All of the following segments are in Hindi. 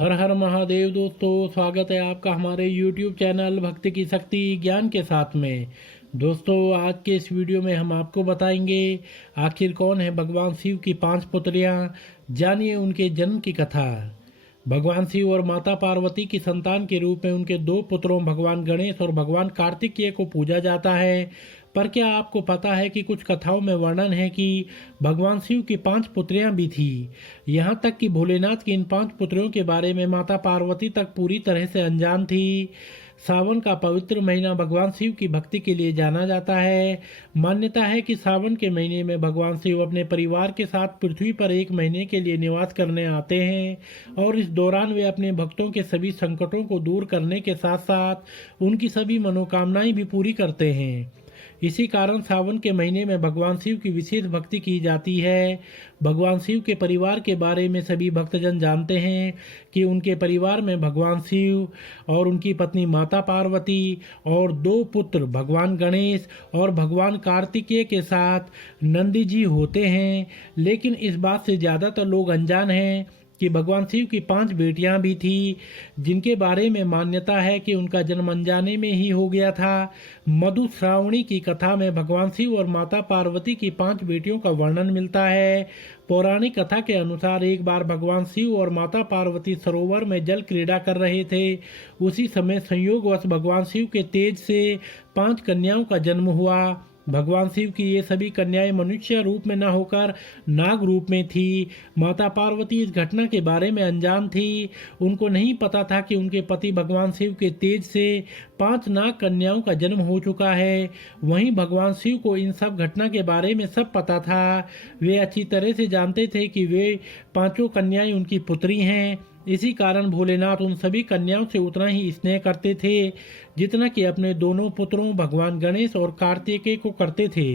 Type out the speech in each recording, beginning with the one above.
हर हर महादेव दोस्तों, स्वागत है आपका हमारे YouTube चैनल भक्ति की शक्ति ज्ञान के साथ में। दोस्तों, आज के इस वीडियो में हम आपको बताएंगे आखिर कौन है भगवान शिव की 5 पुत्रियां। जानिए उनके जन्म की कथा। भगवान शिव और माता पार्वती की संतान के रूप में उनके 2 पुत्रों भगवान गणेश और भगवान कार्तिकेय को पूजा जाता है। पर क्या आपको पता है कि कुछ कथाओं में वर्णन है कि भगवान शिव की 5 पुत्रियां भी थी। यहाँ तक कि भोलेनाथ की इन 5 पुत्रियों के बारे में माता पार्वती तक पूरी तरह से अनजान थी। सावन का पवित्र महीना भगवान शिव की भक्ति के लिए जाना जाता है। मान्यता है कि सावन के महीने में भगवान शिव अपने परिवार के साथ पृथ्वी पर 1 महीने के लिए निवास करने आते हैं और इस दौरान वे अपने भक्तों के सभी संकटों को दूर करने के साथ साथ उनकी सभी मनोकामनाएं भी पूरी करते हैं। इसी कारण सावन के महीने में भगवान शिव की विशेष भक्ति की जाती है। भगवान शिव के परिवार के बारे में सभी भक्तजन जानते हैं कि उनके परिवार में भगवान शिव और उनकी पत्नी माता पार्वती और 2 पुत्र भगवान गणेश और भगवान कार्तिकेय के साथ नंदी जी होते हैं। लेकिन इस बात से ज़्यादातर लोग अनजान हैं कि भगवान शिव की 5 बेटियां भी थी, जिनके बारे में मान्यता है कि उनका जन्म अनजाने में ही हो गया था। मधु श्रावणी की कथा में भगवान शिव और माता पार्वती की 5 बेटियों का वर्णन मिलता है। पौराणिक कथा के अनुसार एक बार भगवान शिव और माता पार्वती सरोवर में जल क्रीड़ा कर रहे थे। उसी समय संयोगवश भगवान शिव के तेज से 5 कन्याओं का जन्म हुआ। भगवान शिव की ये सभी कन्याएं मनुष्य रूप में न होकर नाग रूप में थी। माता पार्वती इस घटना के बारे में अनजान थी। उनको नहीं पता था कि उनके पति भगवान शिव के तेज से 5 नाग कन्याओं का जन्म हो चुका है। वहीं भगवान शिव को इन सब घटना के बारे में सब पता था। वे अच्छी तरह से जानते थे कि वे 5 कन्याएं उनकी पुत्री हैं। इसी कारण भोलेनाथ उन सभी कन्याओं से उतना ही स्नेह करते थे जितना कि अपने दोनों पुत्रों भगवान गणेश और कार्तिकेय को करते थे।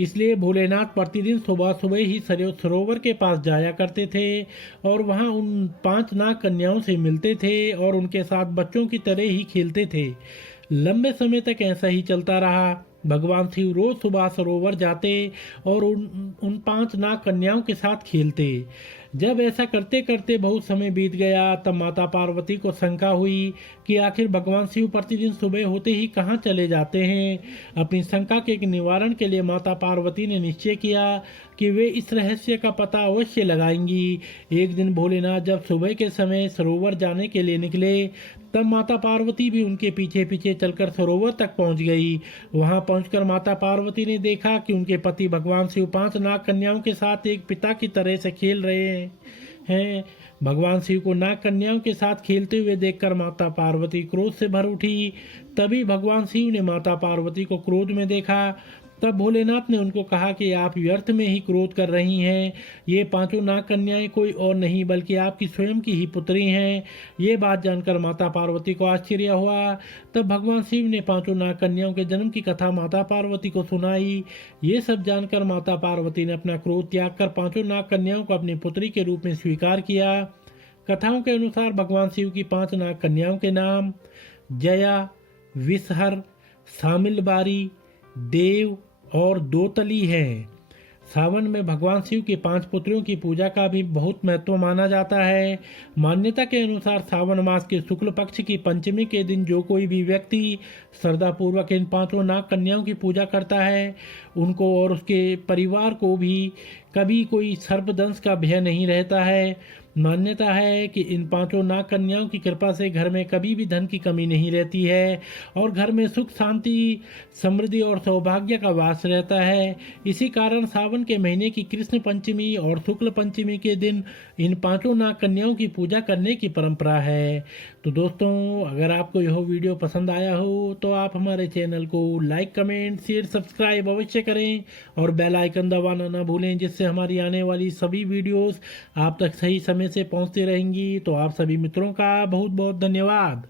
इसलिए भोलेनाथ प्रतिदिन सुबह सुबह ही सरोवर के पास जाया करते थे और वहां उन 5 नाग कन्याओं से मिलते थे और उनके साथ बच्चों की तरह ही खेलते थे। लंबे समय तक ऐसा ही चलता रहा। भगवान शिव रोज सुबह सरोवर जाते और उन 5 नाग कन्याओं के साथ खेलते। जब ऐसा करते करते बहुत समय बीत गया, तब माता पार्वती को शंका हुई कि आखिर भगवान शिव प्रतिदिन सुबह होते ही कहाँ चले जाते हैं। अपनी शंका के निवारण के लिए माता पार्वती ने निश्चय किया कि वे इस रहस्य का पता अवश्य लगाएंगी। एक दिन भोलेनाथ जब सुबह के समय सरोवर जाने के लिए निकले, तब माता पार्वती भी उनके पीछे पीछे चलकर सरोवर तक पहुंच गई। वहां पहुंचकर माता पार्वती ने देखा कि उनके पति भगवान शिव 5 नाग कन्याओं के साथ एक पिता की तरह से खेल रहे हैं। भगवान शिव को नाग कन्याओं के साथ खेलते हुए देखकर माता पार्वती क्रोध से भर उठी। तभी भगवान शिव ने माता पार्वती को क्रोध में देखा। तब भोलेनाथ ने उनको कहा कि आप व्यर्थ में ही क्रोध कर रही हैं। ये 5 नाग कन्याएं कोई और नहीं बल्कि आपकी स्वयं की ही पुत्री हैं। ये बात जानकर माता पार्वती को आश्चर्य हुआ। तब भगवान शिव ने 5 नाग कन्याओं के जन्म की कथा माता पार्वती को सुनाई। ये सब जानकर माता पार्वती ने अपना क्रोध त्याग कर 5 नाग कन्याओं को अपनी पुत्री के रूप में स्वीकार किया। कथाओं के अनुसार भगवान शिव की 5 नाग कन्याओं के नाम जया, विषहर, शामिलबारी, देव और दोतली है। सावन में भगवान शिव की 5 पुत्रियों की पूजा का भी बहुत महत्व माना जाता है। मान्यता के अनुसार सावन मास के शुक्ल पक्ष की पंचमी के दिन जो कोई भी व्यक्ति श्रद्धापूर्वक इन 5 नाग कन्याओं की पूजा करता है, उनको और उसके परिवार को भी कभी कोई सर्पदंश का भय नहीं रहता है। मान्यता है कि इन 5 नाग कन्याओं की कृपा से घर में कभी भी धन की कमी नहीं रहती है और घर में सुख शांति, समृद्धि और सौभाग्य का वास रहता है। इसी कारण सावन के महीने की कृष्ण पंचमी और शुक्ल पंचमी के दिन इन 5 नाग कन्याओं की पूजा करने की परंपरा है। तो दोस्तों, अगर आपको यह वीडियो पसंद आया हो तो आप हमारे चैनल को लाइक, कमेंट, शेयर, सब्सक्राइब अवश्य करें और बेल आइकन दबाना ना भूलें, जिससे हमारी आने वाली सभी वीडियोस आप तक सही समय से पहुंचती रहेंगी। तो आप सभी मित्रों का बहुत बहुत धन्यवाद।